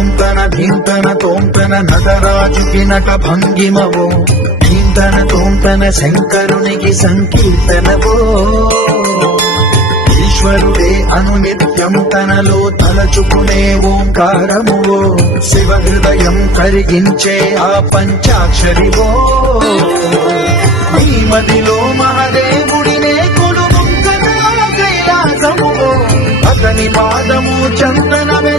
తోంతన ధీంతన తోంతన నటరాజుకి నట భంగిమవో ధీంతన తోంతన శంకరునికి సంకీర్తనవో ఈశ్వరుడే అనునిత్యం తనలో తలచుకునే ఓంకారమువో శివ హృదయం కరిగించే ఆ పంచాక్షరివో ఈ మదిలో మహాదేవుడినే కొలుముంగన కైలాసమువో అతని పాదము చందనమే